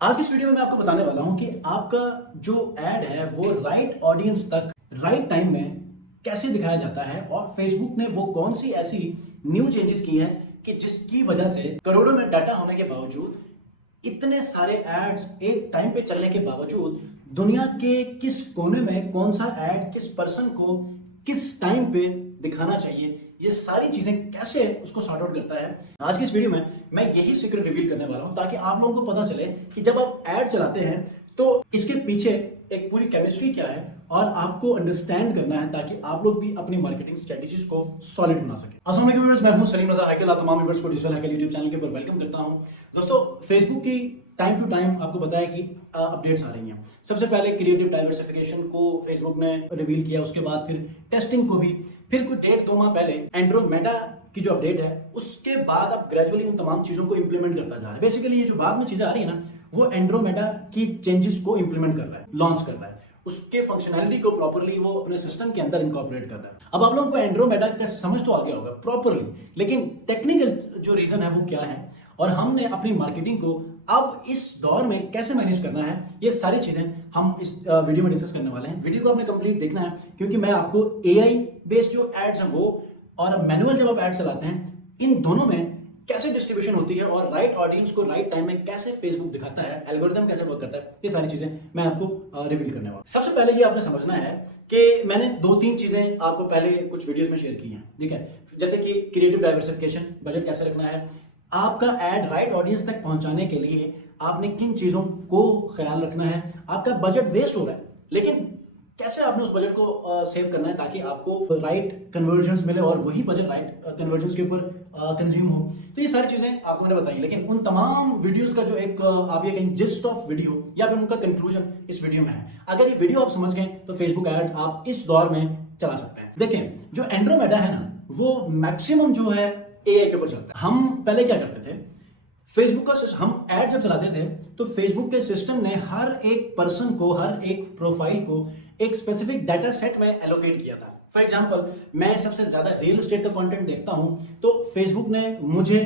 आज की इस वीडियो में मैं आपको बताने वाला हूं कि आपका जो एड है वो राइट ऑडियंस तक राइट टाइम में कैसे दिखाया जाता है और फेसबुक ने वो कौन सी ऐसी न्यू चेंजेस की हैं कि जिसकी वजह से करोड़ों में डाटा होने के बावजूद इतने सारे एड्स एक टाइम पे चलने के बावजूद दुनिया के किस कोने में कौन सा एड किस पर्सन को किस टाइम पे दिखाना चाहिए, ये सारी चीजें कैसे उसको सॉर्ट आउट करता है। आज की इस वीडियो में मैं यही सीक्रेट रिवील करने वाला हूं ताकि आप लोगों को पता चले कि जब आप एड चलाते हैं तो इसके पीछे एक पूरी केमिस्ट्री क्या है और आपको अंडरस्टैंड करना है ताकि आप लोग भी अपनी मार्केटिंग स्ट्रेटजीज को सॉलिड बना सके। अस्सलाम वालेकुम व्यूअर्स, मैं हूं सलीम रजा हैकल। तमाम व्यूअर्स को डिजिटल हैकल यूट्यूब चैनल के ऊपर वेलकम करता हूं। दोस्तों, फेसबुक की टाइम टू टाइम आपको बताया कि अपडेट्स आ रही हैं। सबसे पहले क्रिएटिव डाइवर्सिफिकेशन को फेसबुक ने रिवील किया, उसके बाद फिर टेस्टिंग को भी, फिर कुछ 1.5-2 माह पहले एंड्रोमेडा की जो अपडेट है उसके बाद अब ग्रेजुअली उन तमाम चीजों को इंप्लीमेंट करता जा रहा है। बेसिकली ये जो बाद में चीजें आ रही है ना, वो एंड्रोमेडा की चेंजेस को इंप्लीमेंट कर रहा है, लॉन्च कर रहा है, उसके फंक्शनैलिटी को प्रॉपर्ली वो अपने सिस्टम के अंदर इनकॉर्पोरेट कर रहा है। अब आप लोगों को एंड्रोमेडा का समझ तो आ गया होगा प्रॉपर्ली, लेकिन टेक्निकल जो रीजन है वो क्या है और हमने अपनी मार्केटिंग को अब इस दौर में कैसे मैनेज करना है, ये सारी चीजें हम इस वीडियो में डिस्कस करने वाले हैं। वीडियो को आपने कंप्लीट देखना है क्योंकि मैं आपको एआई बेस्ड जो एड्स हैं वो और मैनुअल जब आप एड चलाते हैं, इन दोनों में कैसे डिस्ट्रीब्यूशन होती है और राइट ऑडियंस को राइट टाइम में कैसे फेसबुक दिखाता है, एल्गोरिथम कैसे वर्क करता है, ये सारी चीजें मैं आपको रिवील करने वाला। सबसे पहले ये आपने समझना है कि मैंने 2-3 चीजें आपको पहले कुछ वीडियोस में शेयर की हैं, ठीक है। जैसे कि क्रिएटिव डाइवर्सिफिकेशन, बजट कैसे रखना है, आपका एड राइट ऑडियंस तक पहुंचाने के लिए आपने किन चीजों को ख्याल रखना है, आपका बजट वेस्ट हो रहा है लेकिन कैसे आपने उस बजट को सेव करना है ताकि आपको राइट कन्वर्जन्स मिले और वही बजट राइट कन्वर्जन्स के ऊपर कंज्यूम हो। तो ये सारी चीजें आपको मैंने बताई, लेकिन उन तमाम वीडियोस का जो एक आप ये कहीं जिस्ट ऑफ वीडियो या फिर उनका कंक्लूजन इस वीडियो में है। अगर ये वीडियो आप समझ गए तो फेसबुक एड आप इस दौर में चला सकते हैं। देखें, जो एंड्रोमेडा है ना, वो मैक्सिमम जो है एआई के ऊपर चलता है। हम पहले क्या करते थे, फेसबुक का हम ऐड जब चलाते थे तो फेसबुक के सिस्टम ने हर एक पर्सन को, हर एक प्रोफाइल को एक स्पेसिफिक डाटा सेट में एलोकेट किया था। फॉर एग्जांपल, मैं सबसे ज्यादा रियल एस्टेट का कंटेंट देखता हूं तो फेसबुक ने मुझे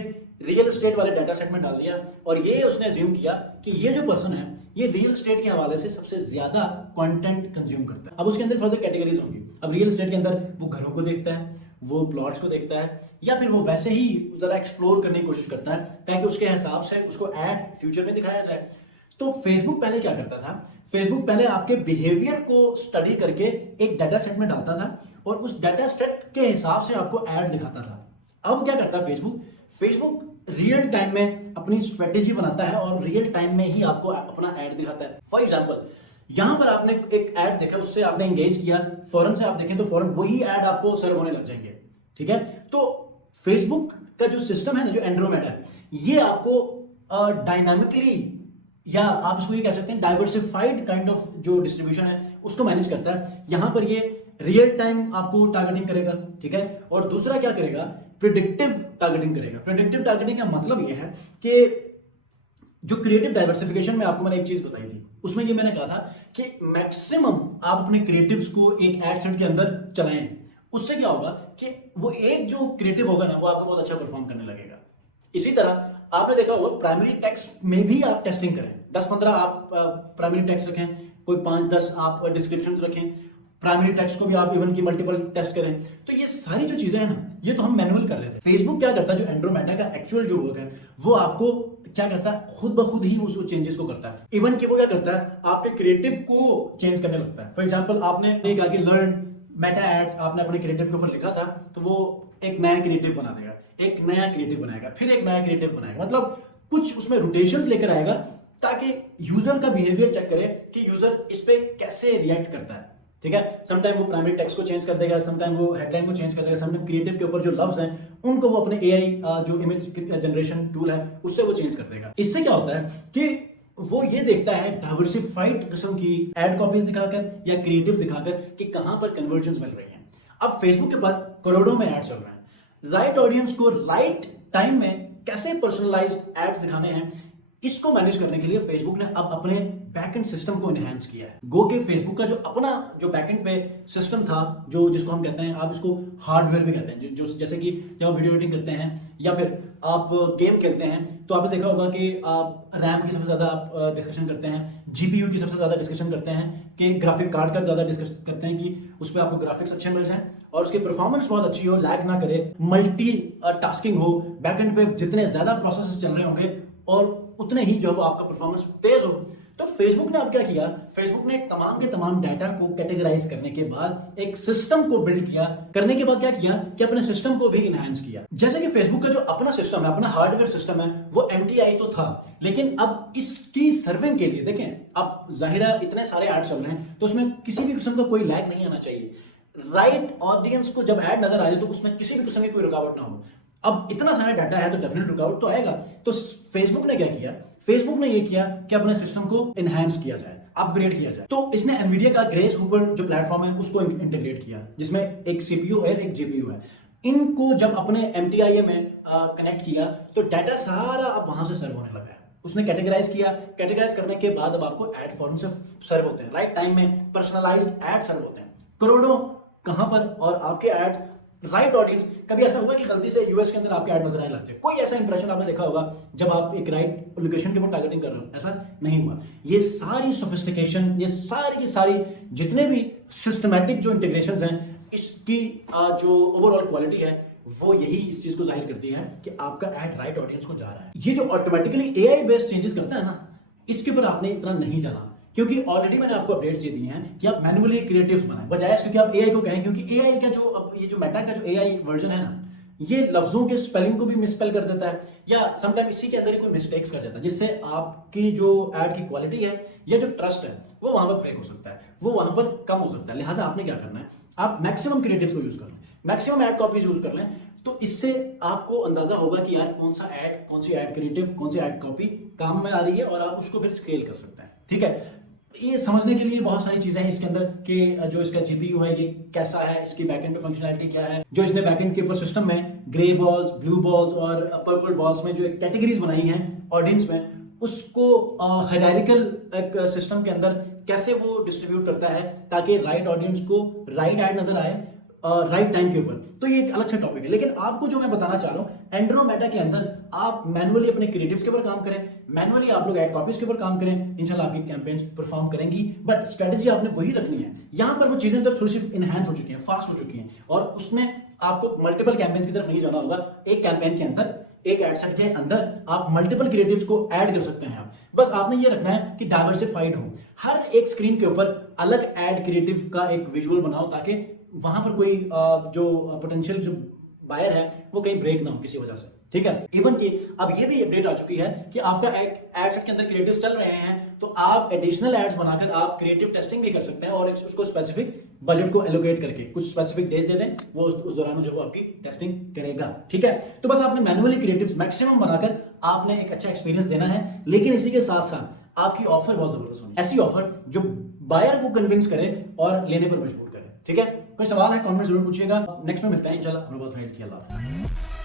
रियल एस्टेट वाले डाटा सेट में डाल दिया और ये उसने अज्यूम किया कि ये जो पर्सन है ये रियल एस्टेट के हवाले से सबसे ज्यादा कंटेंट कंज्यूम करता है। अब उसके अंदर फर्दर कैटेगरीज होंगी। अब रियल एस्टेट के अंदर वो घरों को देखता है, वो प्लॉट्स को देखता है, या फिर वो वैसे ही जरा एक्सप्लोर करने की कोशिश करता है ताकि उसके हिसाब से उसको एड फ्यूचर में दिखाया जाए। तो फेसबुक पहले क्या करता था, फेसबुक पहले आपके बिहेवियर को स्टडी करके एक डाटा सेट में डालता था और उस डाटा सेट के हिसाब से आपको एड दिखाता था। अब क्या करता है फेसबुक, फेसबुक रियल टाइम में अपनी स्ट्रेटेजी बनाता है और रियल टाइम में ही आपको अपना एड दिखाता है। फॉर एग्जाम्पल, यहां पर आपने एक एड देखा, उससे आपने एंगेज किया, फौरन से आप देखें तो फौरन वही एड आपको सर्व होने लग जाएंगे, ठीक है। तो फेसबुक का जो सिस्टम है ना, जो एंड्रोमेडा है, ये आपको डायनामिकली या आप इसको ये कह सकते हैं डाइवर्सिफाइड काइंड ऑफ जो डिस्ट्रीब्यूशन है उसको मैनेज करता है। यहां पर ये रियल टाइम आपको टारगेटिंग करेगा, ठीक है। और दूसरा क्या करेगा, प्रिडिक्टिव टारगेटिंग करेगा। प्रिडिक्टिव टारगेटिंग का मतलब ये है कि जो क्रिएटिव डाइवर्सिफिकेशन में आपको मैंने एक चीज बताई थी, उसमें ये मैंने कहा था कि मैक्सिमम आप अपने क्रिएटिव्स को एक एड सेट के अंदर चलाएं। उससे क्या होगा कि वो एक जो क्रिएटिव होगा ना, वो आपको बहुत अच्छा परफॉर्म करने लगेगा। इसी तरह आपने देखा होगा प्राइमरी टेक्स्ट में भी आप टेस्टिंग करें, 10-15 आप प्राइमरी टेक्स्ट रखें, कोई 5-10 आप डिस्क्रिप्शंस रखें, प्राइमरी टेक्स्ट को भी आप इवन की मल्टीपल टेस्ट करें। तो ये सारी जो चीजें हैं ना, ये तो हम मैनुअल कर रहे थे। फेसबुक क्या करता है, जो एंड्रोमेडा का एक्चुअल जो वर्क है वो आपको क्या करता है, खुद ब खुद ही उस चेंजेस को करता है। इवन कि वो क्या करता है, आपके क्रिएटिव को चेंज करने लगता है। फॉर एग्जाम्पल, आपने कहा कि लर्न मेटा एड्स आपने अपने क्रिएटिव के ऊपर लिखा था, तो वो एक नया क्रिएटिव बना देगा, एक नया क्रिएटिव बनाएगा, फिर एक नया क्रिएटिव बनाएगा। मतलब कुछ उसमें रोटेशंस लेकर आएगा ताकि यूजर का बिहेवियर चेक करे कि यूजर इस पे कैसे रिएक्ट करता है, ठीक है। समटाइम वो प्राइमरी टेक्स्ट को चेंज कर देगा, समटाइम वो हेडलाइन को चेंज कर देगा, समटाइम क्रिएटिव के ऊपर जो लफ्ज हैं उनको वो अपने एआई जो इमेज जनरेशन टूल है उससे वो चेंज कर देगा। इससे क्या होता है कि वो ये देखता है डाइवर्सिफाइड किस्म की एड कॉपीज दिखाकर या क्रिएटिव दिखाकर कि कहां पर कन्वर्जन्स मिल रही हैं। अब फेसबुक के पास करोड़ों में एड चल रहे हैं, राइट ऑडियंस को राइट टाइम में कैसे पर्सनलाइज्ड एड्स दिखाने हैं, इसको मैनेज करने के लिए फेसबुक ने अब अपने बैकएंड सिस्टम को एनहांस किया है। गो के फेसबुक का जो अपना जो बैकएंड पे सिस्टम था, जो जिसको हम कहते हैं, आप इसको हार्डवेयर भी कहते हैं, जो जैसे कि जब आप वीडियो एडिटिंग करते हैं या फिर आप गेम खेलते हैं तो आपने देखा होगा कि आप रैम की सबसे ज़्यादा आप डिस्कशन करते हैं, जीपीयू की सबसे ज़्यादा डिस्कशन करते हैं, कि ग्राफिक कार्ड का ज़्यादा डिस्कस करते हैं कि उस पर आपको ग्राफिक्स अच्छे मिल जाएं और उसकी परफॉर्मेंस बहुत अच्छी हो, लैग ना करे, मल्टी टास्किंग हो, बैकएंड पे जितने ज़्यादा प्रोसेस चल रहे होंगे और उतने ही जो आपका परफॉर्मेंस तेज हो। तो फेसबुक ने अब क्या किया, फेसबुक ने तमाम के तमाम डाटा को कैटेगराइज करने के बाद एक सिस्टम को बिल्ड किया, करने के बाद क्या किया कि अपने सिस्टम को भी इनहांस किया। जैसे कि फेसबुक का जो अपना सिस्टम है, अपना हार्डवेयर सिस्टम है, वो MTI तो था, लेकिन अब इसकी सर्विंग के लिए देखें, अब जाहिर है इतने सारे ऐड चल रहे हैं तो उसमें किसी भी किस्म का कोई लैग नहीं आना चाहिए। राइट ऑडियंस को जब ऐड नजर आ जाए तो उसमें किसी भी किस्म की कोई रुकावट ना हो। अब इतना सारा डाटा है तो डेफिनेट रुकावट तो आएगा। तो फेसबुक ने क्या किया, फेसबुक ने ये किया कि अपने सिस्टम को एनहांस किया जाए, अपग्रेड किया जाए। तो इसने एनवीडिया का ग्रेस हूपर जो प्लेटफॉर्म है उसको इंटीग्रेट किया, जिसमें एक CPU है, एक GPU है। इनको जब अपने MTIA में कनेक्ट किया तो डाटा सारा अब वहां से सर्व होने लगा है। उसने कैटेगराइज किया, कैटेगराइज करने के बाद अब आपको एड फॉर्म से सर्व होते हैं, राइट टाइम में पर्सनलाइज्ड एड सर्व होते हैं, करोड़ों कहां पर, और आपके एड राइट ऑडियंस। कभी ऐसा होगा कि गलती से यूएस के अंदर आपके ऐड नजर आने लगते हैं, कोई ऐसा इंप्रेशन आपने देखा होगा जब आप एक राइट लोकेशन के ऊपर टारगेटिंग कर रहे हो, ऐसा नहीं हुआ। ये सारी सोफिस्टिकेशन, ये सारी की सारी जितने भी सिस्टमैटिक जो इंटीग्रेशंस हैं, इसकी जो ओवरऑल क्वालिटी है वो यही इस चीज को जाहिर करती है कि आपका ऐड राइट ऑडियंस को जा रहा है। ये जो ऑटोमेटिकली AI बेस्ड चेंजेस करता है ना, इसके ऊपर आपने इतना नहीं जाना, क्योंकि ऑलरेडी मैंने आपको अपडेट्स दे दी हैं कि आप मैन्युअली क्रिएटिव्स बनाएं, बजाय इसके कि आप AI को कहें, क्योंकि AI का जो अब ये जो मेटा का जो AI वर्जन है ना, ये लफ्जों के स्पेलिंग को भी मिसस्पेल कर देता है या समटाइम इसी के अंदर ही कोई मिस्टेक्स कर देता है, जिससे आपकी जो ऐड की क्वालिटी है या जो ट्रस्ट है वो वहां पर ब्रेक हो सकता है, वो वहां पर कम हो सकता है। लिहाजा आपने क्या करना है, आप मैक्सिमम क्रिएटिव्स को यूज कर लें, मैक्सिमम ऐड कॉपीज यूज कर लें, तो इससे आपको अंदाजा होगा कि यार कौन सा ऐड, कौन सी ऐड क्रिएटिव, कौन सी ऐड कॉपी काम में आ रही है और आप उसको फिर स्केल कर सकते हैं। ठीक है, ये समझने के लिए बहुत सारी चीजें हैं इसके अंदर कि जो इसका GPU है ये कैसा है, इसकी बैकएंड पे फंक्शनैलिटी क्या है, जो इसने बैकएंड के ऊपर सिस्टम में ग्रे बॉल्स, ब्लू बॉल्स और पर्पल बॉल्स में जो एक कैटेगरीज बनाई हैं ऑडियंस में, उसको हायरार्किकल एक सिस्टम के अंदर कैसे वो डिस्ट्रीब्यूट करता है ताकि राइट ऑडियंस को राइट ऐड नजर आए राइट टाइम के ऊपर। तो ये एक अलग से टॉपिक है, लेकिन आपको जो मैं बताना चाह रहा हूँ, एंड्रोमेटा के अंदर आप मैनुअली अपने क्रिएटिव्स के ऊपर काम करें, मैनुअली आप लोग एड कॉपीज के ऊपर काम करें, इंशाल्लाह आपकी कैंपेन्स परफॉर्म करेंगी। बट स्ट्रेटेजी आपने वही रखनी है। यहाँ पर वो चीजें तो थोड़ी सी इनहैंस हो चुकी हैं, फास्ट हो चुकी हैं, और उसमें आपको मल्टीपल कैंपेन्स की तरफ नहीं जाना होगा। एक कैंपेन के अंदर, एक एड सेट के अंदर आप मल्टीपल क्रिएटिव्स को ऐड कर सकते हैं। आप बस आपने ये रखना है कि डाइवर्सिफाइड हो, हर एक स्क्रीन के ऊपर अलग ऐड क्रिएटिव का एक विजुअल बनाओ ताकि वहां पर कोई जो पोटेंशियल जो बायर है वो कहीं ब्रेक ना हो किसी वजह से। ठीक है, इवन कि अब ये भी अपडेट आ चुकी है कि आपका एड सेट के अंदर क्रिएटिव्स चल रहे हैं तो आप एडिशनल एड्स बनाकर आप क्रिएटिव टेस्टिंग भी कर सकते हैं और उसको स्पेसिफिक बजट को एलोकेट करके कुछ स्पेसिफिक डेज दे दें, वो उस दौरान जो वो आपकी टेस्टिंग करेगा। ठीक है, तो बस आपने मैनुअली क्रिएटिव्स मैक्सिमम बनाकर आपने एक अच्छा एक्सपीरियंस देना है, लेकिन इसी के साथ साथ आपकी ऑफर बहुत जबरदस्त होनी, ऐसी ऑफर जो बायर को कन्विंस करे और लेने पर मजबूर करे। ठीक है, कोई सवाल है कमेंट जरूर पूछिएगा। नेक्स्ट में मिलते हैं इंशाल्लाह। अपना बहुत हेल्प किया। अल्लाह हाफ़िज़।